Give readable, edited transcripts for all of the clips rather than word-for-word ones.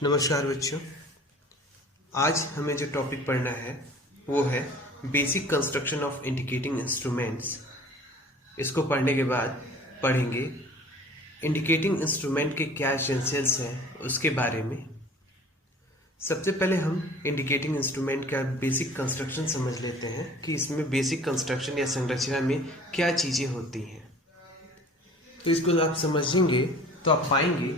नमस्कार बच्चों। आज हमें जो टॉपिक पढ़ना है वो है basic construction of indicating instruments. इसको पढ़ने के बाद पढ़ेंगे इंडिकेटिंग इंस्ट्रूमेंट के क्या एसेंशियल्स हैं उसके बारे में। सबसे पहले हम इंडिकेटिंग इंस्ट्रूमेंट का बेसिक कंस्ट्रक्शन समझ लेते हैं कि इसमें बेसिक कंस्ट्रक्शन या संरचना में क्या चीज़ें होती हैं। तो इसको आप समझेंगे तो आप पाएंगे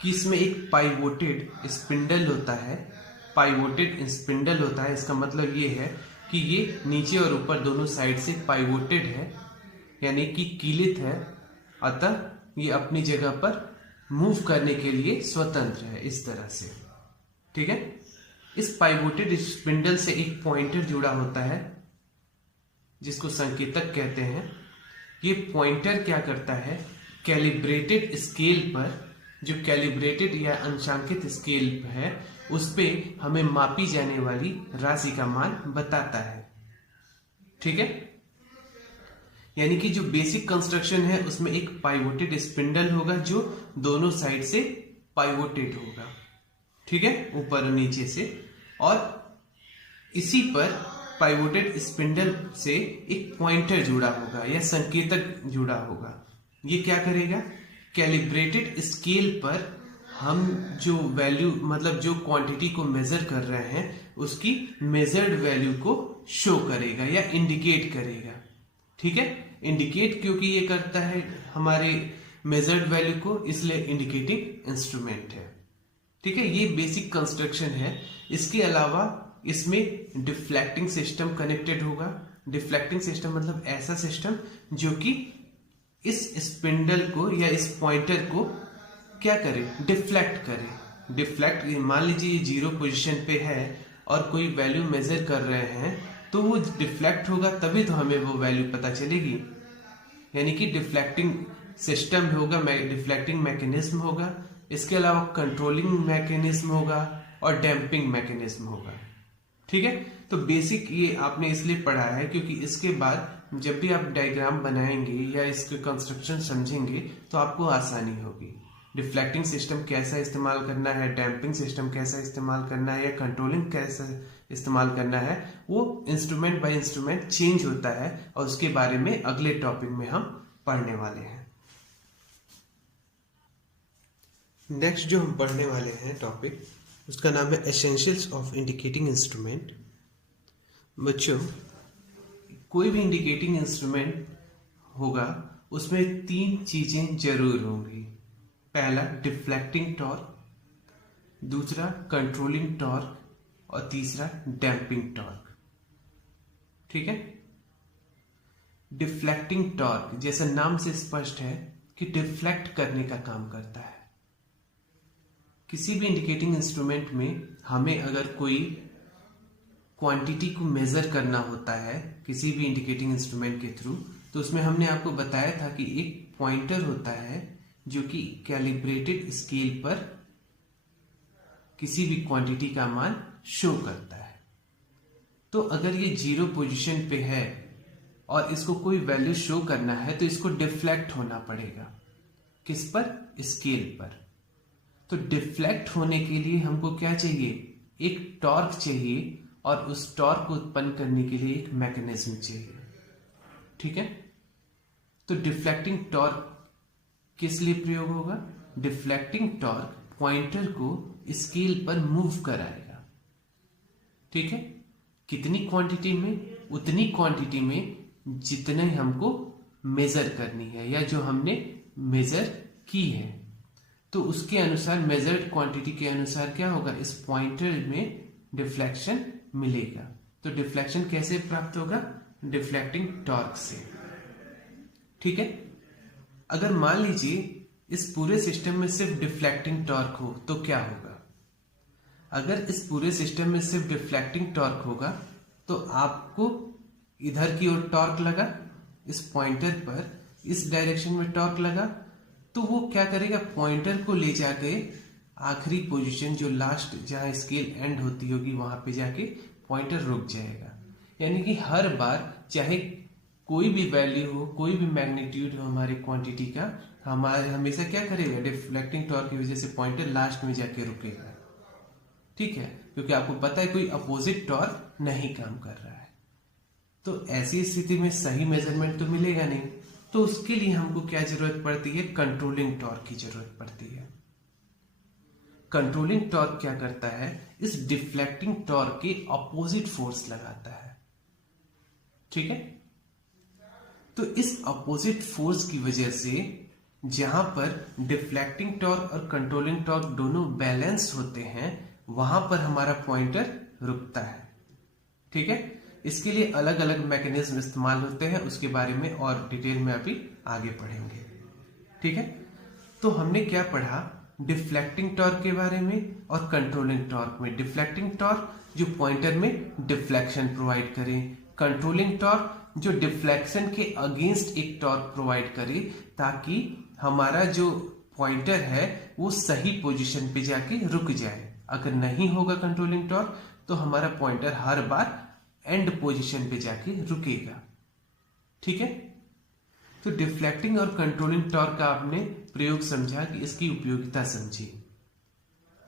कि इसमें एक पाइवोटेड स्पिंडल होता है। पाइवोटेड स्पिंडल होता है, इसका मतलब ये है कि ये नीचे और ऊपर दोनों साइड से पाइवोटेड है, यानी कि कीलित है, अतः ये अपनी जगह पर मूव करने के लिए स्वतंत्र है। इस तरह से, ठीक है। इस पाइवोटेड स्पिंडल से एक पॉइंटर जुड़ा होता है जिसको संकेतक कहते हैं। ये पॉइंटर क्या करता है, कैलिब्रेटेड स्केल पर, जो कैलिब्रेटेड या अंशांकित स्केल है, उस पे हमें मापी जाने वाली राशि का मान बताता है, ठीक है। यानी कि जो बेसिक कंस्ट्रक्शन है उसमें एक पाइवोटेड स्पिंडल होगा जो दोनों साइड से पाइवोटेड होगा, ठीक है, ऊपर और नीचे से। और इसी पर पाइवोटेड स्पिंडल से एक पॉइंटर जुड़ा होगा या संकेतक जुड़ा होगा। ये क्या करेगा, कैलिब्रेटेड स्केल पर हम जो वैल्यू, मतलब जो क्वांटिटी को मेजर कर रहे हैं उसकी मेजर्ड वैल्यू को शो करेगा या इंडिकेट करेगा, ठीक है। इंडिकेट क्योंकि ये करता है हमारे मेजर्ड वैल्यू को, इसलिए इंडिकेटिंग इंस्ट्रूमेंट है, ठीक है। ये बेसिक कंस्ट्रक्शन है। इसके अलावा इसमें डिफ्लेक्टिंग सिस्टम कनेक्टेड होगा। डिफ्लेक्टिंग सिस्टम मतलब ऐसा सिस्टम जो कि इस स्पिंडल को या इस पॉइंटर को क्या करे, डिफ्लेक्ट करे। डिफ्लेक्ट, मान लीजिए 0 पोजीशन पे है और कोई वैल्यू मेजर कर रहे हैं तो वो डिफ्लेक्ट होगा, तभी तो हमें वो वैल्यू पता चलेगी। यानी कि डिफ्लेक्टिंग सिस्टम होगा, डिफ्लेक्टिंग मैकेनिज्म होगा। इसके अलावा कंट्रोलिंग मैकेनिज्म होगा और डैम्पिंग मैकेनिज्म होगा, ठीक है। तो बेसिक ये आपने इसलिए पढ़ा है क्योंकि इसके बाद जब भी आप डायग्राम बनाएंगे या इसके कंस्ट्रक्शन समझेंगे तो आपको आसानी होगी। डिफ्लेक्टिंग सिस्टम कैसा इस्तेमाल करना है, डैम्पिंग सिस्टम कैसा इस्तेमाल करना है, या कंट्रोलिंग कैसा इस्तेमाल करना है, वो इंस्ट्रूमेंट बाय इंस्ट्रूमेंट चेंज होता है और उसके बारे में अगले टॉपिक में हम पढ़ने वाले हैं। नेक्स्ट जो हम पढ़ने वाले हैं टॉपिक, उसका नाम है एसेंशियल्स ऑफ इंडिकेटिंग इंस्ट्रूमेंट। बच्चों, कोई भी इंडिकेटिंग इंस्ट्रूमेंट होगा उसमें 3 चीजें जरूर होंगी। पहला डिफ्लेक्टिंग टॉर्क, दूसरा कंट्रोलिंग टॉर्क और तीसरा डैम्पिंग टॉर्क, ठीक है। डिफ्लेक्टिंग टॉर्क जैसा नाम से स्पष्ट है कि डिफ्लेक्ट करने का काम करता है। किसी भी इंडिकेटिंग इंस्ट्रूमेंट में हमें अगर कोई क्वांटिटी को मेजर करना होता है किसी भी इंडिकेटिंग इंस्ट्रूमेंट के थ्रू, तो उसमें हमने आपको बताया था कि एक पॉइंटर होता है जो कि कैलिब्रेटेड स्केल पर किसी भी क्वांटिटी का मान शो करता है। तो अगर ये 0 पोजीशन पे है और इसको कोई वैल्यू शो करना है तो इसको डिफ्लेक्ट होना पड़ेगा। किस पर? स्केल पर। तो डिफ्लेक्ट होने के लिए हमको क्या चाहिए, एक टॉर्क चाहिए, और उस टॉर्क को उत्पन्न करने के लिए एक मैकेनिज्म चाहिए, ठीक है। तो डिफ्लेक्टिंग टॉर्क किस लिए प्रयोग होगा? डिफ्लेक्टिंग टॉर्क पॉइंटर को स्केल पर मूव कराएगा, ठीक है। कितनी क्वांटिटी में? उतनी क्वांटिटी में जितने हमको मेजर करनी है या जो हमने मेजर की है। तो उसके अनुसार, मेजर्ड क्वांटिटी के अनुसार क्या होगा, इस पॉइंटर में डिफ्लेक्शन मिलेगा। तो डिफ्लेक्शन कैसे प्राप्त होगा? डिफ्लेक्टिंग टॉर्क से, ठीक है। अगर मान लीजिए इस पूरे सिस्टम में सिर्फ डिफ्लेक्टिंग टॉर्क हो तो क्या होगा? अगर इस पूरे सिस्टम में सिर्फ डिफ्लेक्टिंग टॉर्क होगा तो आपको इधर की ओर टॉर्क लगा, इस पॉइंटर पर इस डायरेक्शन में टॉर्क लगा, तो वो क्या करेगा, पॉइंटर को ले जाके आखिरी पोजीशन, जो लास्ट जहां स्केल एंड होती होगी, वहां पे जाके पॉइंटर रुक जाएगा। यानी कि हर बार चाहे कोई भी वैल्यू हो, कोई भी मैग्नीट्यूड हो हमारी क्वांटिटी का, हमारे हमेशा क्या करेगा, डिफ्लेक्टिंग टॉर्क की वजह से पॉइंटर लास्ट में जाके रुकेगा। ठीक है, क्योंकि आपको पता है कोई अपोजिट टॉर्क नहीं काम कर रहा है। तो ऐसी स्थिति में सही मेजरमेंट तो मिलेगा नहीं, तो उसके लिए हमको क्या जरूरत पड़ती है, कंट्रोलिंग टॉर्क की जरूरत पड़ती है। कंट्रोलिंग टॉर्क क्या करता है, इस डिफ्लेक्टिंग टॉर्क के अपोजिट फोर्स लगाता है। ठीक है, तो इस अपोजिट फोर्स की वजह से जहां पर डिफ्लेक्टिंग टॉर्क और कंट्रोलिंग टॉर्क दोनों बैलेंस होते हैं, वहां पर हमारा पॉइंटर रुकता है। ठीक है, इसके लिए अलग अलग मैकेनिज्म इस्तेमाल होते हैं, उसके बारे में और डिटेल में अभी आगे पढ़ेंगे। ठीक है, तो हमने क्या पढ़ा, डिफ्लेक्टिंग टॉर्क के बारे में और कंट्रोलिंग टॉर्क में। डिफ्लेक्टिंग टॉर्क जो पॉइंटर में डिफ्लेक्शन प्रोवाइड करे, कंट्रोलिंग टॉर्क जो डिफ्लेक्शन के अगेंस्ट एक टॉर्क प्रोवाइड करे, ताकि हमारा जो पॉइंटर है वो सही पोजीशन पे जाके रुक जाए। अगर नहीं होगा कंट्रोलिंग टॉर्क तो हमारा pointer her bar and position पे जाके रुकेगा। ठीक है, तो डिफ्लेक्टिंग और कंट्रोलिंग टॉर्क का आपने प्रयोग समझा कि इसकी उपयोगिता समझी।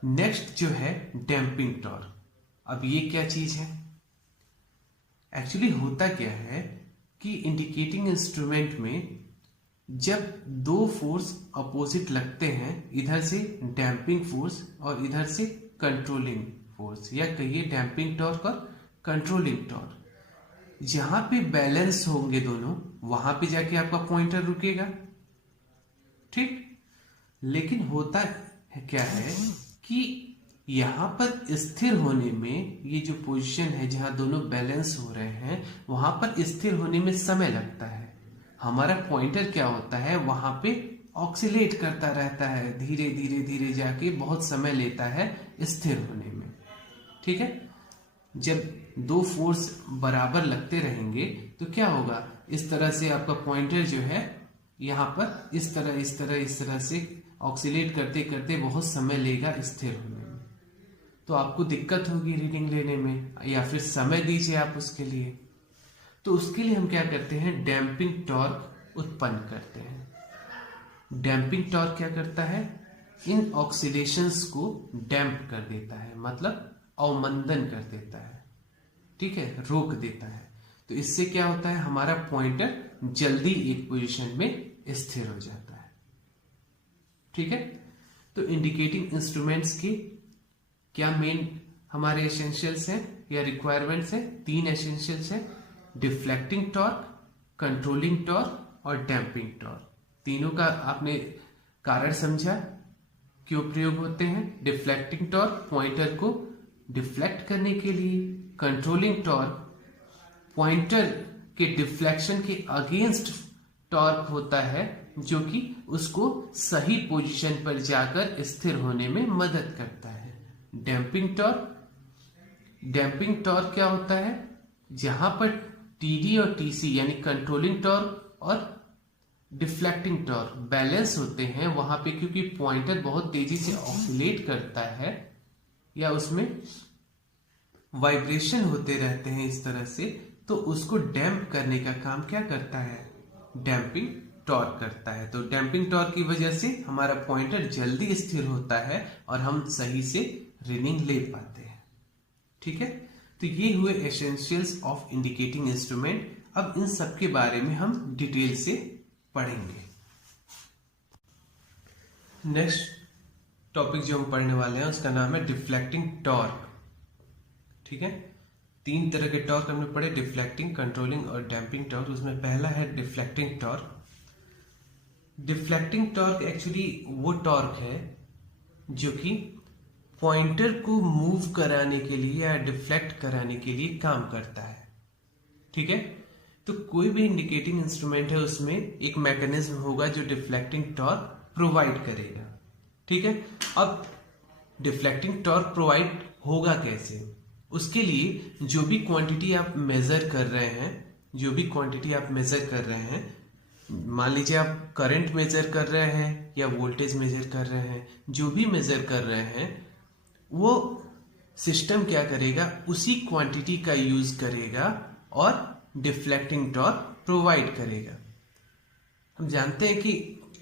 नेक्स्ट जो है डैम्पिंग टॉर्क। अब ये क्या चीज है, एक्चुअली होता क्या है कि इंडिकेटिंग इंस्ट्रूमेंट में जब दो फोर्स अपोजिट लगते हैं, इधर से डैम्पिंग फोर्स और इधर से कंट्रोलिंग फोर्स, या कहिए डैम्पिंग टॉर्क और कंट्रोलिंग टॉर्क, जहां पे बैलेंस होंगे दोनों, वहां पे जाके आपका पॉइंटर रुकेगा। ठीक, लेकिन होता है क्या है कि यहां पर स्थिर होने में, ये जो पोजीशन है जहां दोनों बैलेंस हो रहे हैं, वहां पर स्थिर होने में समय लगता है। हमारा पॉइंटर क्या होता है, वहां पे ऑक्सीलेट करता रहता है, धीरे धीरे धीरे जाके बहुत समय लेता है स्थिर होने में। ठीक है, जब दो फोर्स बराबर लगते रहेंगे तो क्या होगा, इस तरह से आपका पॉइंटर जो है यहां पर इस तरह से ऑक्सीलेट करते करते बहुत समय लेगा स्थिर होने में, तो आपको दिक्कत होगी रीडिंग लेने में, या फिर समय दीजिए आप उसके लिए। तो उसके लिए हम क्या करते हैं, डैम्पिंग टॉर्क उत्पन्न करते हैं। डैम्पिंग टॉर्क क्या करता है, इन ऑक्सीलेशंस को डैम्प कर देता है, मतलब अवमंदन कर देता है। ठीक है, रोक देता है। तो इससे क्या होता है, हमारा पॉइंटर जल्दी एक पोजीशन में स्थिर हो जाता है। ठीक है, तो इंडिकेटिंग इंस्ट्रूमेंट्स की क्या मेन हमारे एसेंशियल्स हैं या रिक्वायरमेंट्स हैं, 3 एसेंशियल्स हैं, डिफ्लेक्टिंग टॉर्क, कंट्रोलिंग टॉर्क और डैम्पिंग टॉर्क। तीनों का आपने कारण समझा, क्यों प्रयोग होते हैं। डिफ्लेक्टिंग टॉर्क पॉइंटर को डिफ्लेक्ट करने के लिए, कंट्रोलिंग टॉर्क पॉइंटर के डिफ्लेक्शन के अगेंस्ट टॉर्क होता है, जो कि उसको सही पोजीशन पर जाकर स्थिर होने में मदद करता है। डैम्पिंग टॉर्क क्या होता है, जहां पर टीडी और टीसी यानी कंट्रोलिंग टॉर्क और डिफ्लेक्टिंग टॉर्क बैलेंस होते हैं, वहां पे क्योंकि पॉइंटर बहुत तेजी से ऑसिलेट करता है या उसमें वाइब्रेशन होते रहते हैं इस तरह से, तो उसको डैम्प करने का काम क्या करता है, डैम्पिंग टॉर्क करता है। तो डैम्पिंग टॉर्क की वजह से हमारा पॉइंटर जल्दी स्थिर होता है और हम सही से रीडिंग ले पाते हैं। ठीक है, तो ये हुए एसेंशियल्स ऑफ इंडिकेटिंग इंस्ट्रूमेंट। अब इन सब के बारे में हम डिटेल से पढ़ेंगे। नेक्स्ट टॉपिक जो हम पढ़ने वाले हैं उसका नाम है डिफ्लेक्टिंग टॉर्क। ठीक है, 3 तरह के टॉर्क हमने पढ़े, डिफ्लेक्टिंग, कंट्रोलिंग और डैम्पिंग टॉर्क। उसमें पहला है deflecting torque. Deflecting torque actually वो टॉर्क है जो कि पॉइंटर को मूव कराने के लिए या डिफ्लेक्ट कराने के लिए काम करता है। ठीक है, तो कोई भी इंडिकेटिंग इंस्ट्रूमेंट है उसमें एक मैकेनिज्म होगा जो डिफ्लेक्टिंग टॉर्क प्रोवाइड करेगा। ठीक है, अब डिफ्लेक्टिंग टॉर्क प्रोवाइड होगा कैसे, उसके लिए जो भी क्वांटिटी आप मेजर कर रहे हैं, मान लीजिए आप करंट मेजर कर रहे हैं या वोल्टेज मेजर कर रहे हैं, जो भी मेजर कर रहे हैं वो सिस्टम क्या करेगा, उसी क्वांटिटी का यूज करेगा और डिफ्लेक्टिंग टॉर्क प्रोवाइड करेगा। हम जानते हैं कि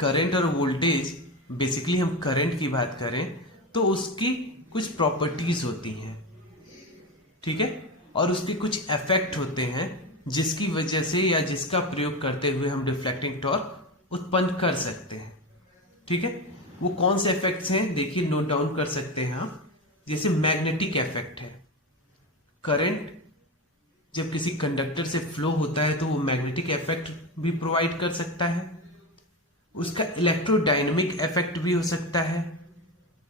करंट और वोल्टेज, बेसिकली हम करंट की बात करें तो उसकी कुछ प्रॉपर्टीज होती हैं, ठीक है, और उसके कुछ इफेक्ट होते हैं जिसकी वजह से या जिसका प्रयोग करते हुए हम डिफ्लेक्टिंग टॉर्क उत्पन्न कर सकते हैं, ठीक है। वो कौन से इफेक्ट्स हैं देखिए, नोट डाउन कर सकते हैं आप। जैसे मैग्नेटिक इफेक्ट है, करंट जब किसी कंडक्टर से फ्लो होता है तो वो मैग्नेटिक इफेक्ट भी प्रोवाइड कर सकता है। उसका इलेक्ट्रोडायनेमिक इफेक्ट भी हो सकता है।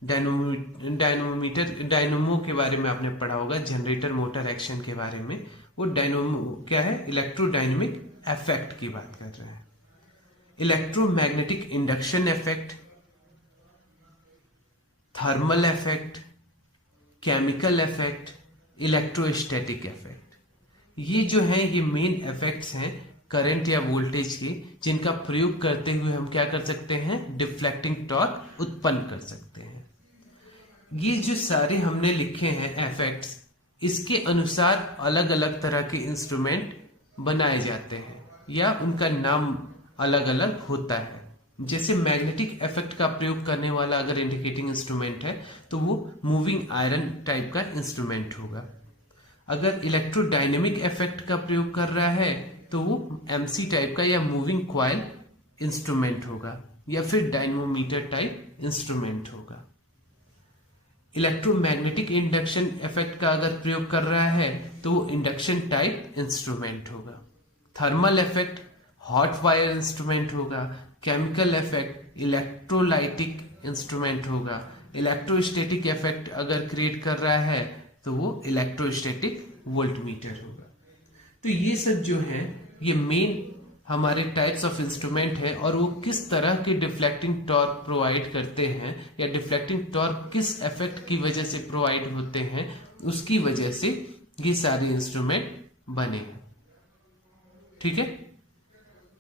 डायनोमो के बारे में आपने पढ़ा होगा, जनरेटर मोटर एक्शन के बारे में। वो डायनोमो क्या है, इलेक्ट्रोडायनेमिक इफेक्ट की बात कर रहे हैं। Electromagnetic induction effect, thermal effect, chemical effect, electrostatic effect, ये जो है ये मेन इफेक्ट्स हैं करंट या वोल्टेज के, जिनका प्रयोग करते हुए हम क्या कर सकते हैं, डिफ्लेक्टिंग टॉर्क उत्पन्न कर सकते हैं। ये जो सारे हमने लिखे हैं इफेक्ट्स, इसके अनुसार अलग अलग तरह के इंस्ट्रूमेंट बनाए जाते हैं या उनका नाम अलग अलग होता है। जैसे मैग्नेटिक इफेक्ट का प्रयोग करने वाला अगर इंडिकेटिंग इंस्ट्रूमेंट है तो वो मूविंग आयरन टाइप का इंस्ट्रूमेंट होगा। अगर इलेक्ट्रोडायनेमिक इफेक्ट का प्रयोग कर रहा है तो वो एमसी टाइप का या मूविंग क्वाइल इंस्ट्रूमेंट होगा, या फिर डायनमोमीटर टाइप इंस्ट्रूमेंट होगा। इलेक्ट्रोमैग्नेटिक इंडक्शन इफेक्ट का अगर प्रयोग कर रहा है तो वो इंडक्शन टाइप इंस्ट्रूमेंट होगा। Thermal effect hot wire instrument होगा। केमिकल इफेक्ट इलेक्ट्रोलाइटिक इंस्ट्रूमेंट होगा। इलेक्ट्रोस्टैटिक इफेक्ट अगर क्रिएट कर रहा है तो वो इलेक्ट्रोस्टैटिक वोल्टमीटर होगा। तो ये सब जो है ये मेन हमारे टाइप्स ऑफ इंस्ट्रूमेंट है, और वो किस तरह के डिफ्लेक्टिंग टॉर्क प्रोवाइड करते हैं या डिफ्लेक्टिंग टॉर्क किस इफेक्ट की वजह से प्रोवाइड होते हैं, उसकी वजह से ये सारे इंस्ट्रूमेंट बने हैं, ठीक है।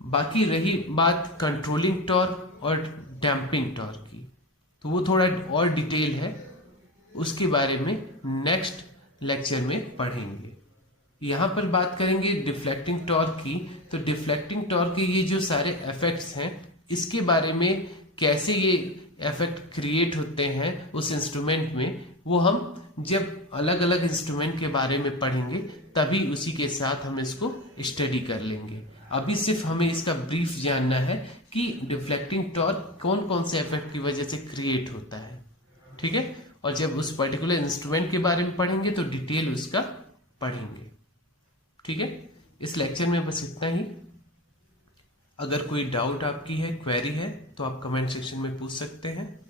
बाकी रही बात कंट्रोलिंग टॉर्क और डैम्पिंग टॉर्क की, तो वो थोड़ा और डिटेल है, उसके बारे में नेक्स्ट लेक्चर में पढ़ेंगे। यहां पर बात करेंगे डिफ्लेक्टिंग टॉर्क की। तो डिफ्लेक्टिंग टॉर्क के ये जो सारे इफेक्ट्स हैं, इसके बारे में कैसे ये इफेक्ट क्रिएट होते हैं उस इंस्ट्रूमेंट में, वो हम जब अलग अलग इंस्ट्रूमेंट के बारे में पढ़ेंगे तभी उसी के साथ हम इसको स्टडी कर लेंगे। अभी सिर्फ हमें इसका ब्रीफ जानना है कि डिफ्लेक्टिंग टॉर्क कौन कौन से इफेक्ट की वजह से क्रिएट होता है, ठीक है। और जब उस पर्टिकुलर इंस्ट्रूमेंट के बारे में पढ़ेंगे तो डिटेल उसका पढ़ेंगे, ठीक है। इस लेक्चर में बस इतना ही। अगर कोई डाउट आपकी है, क्वेरी है, तो आप कमेंट सेक्शन में पूछ सकते हैं।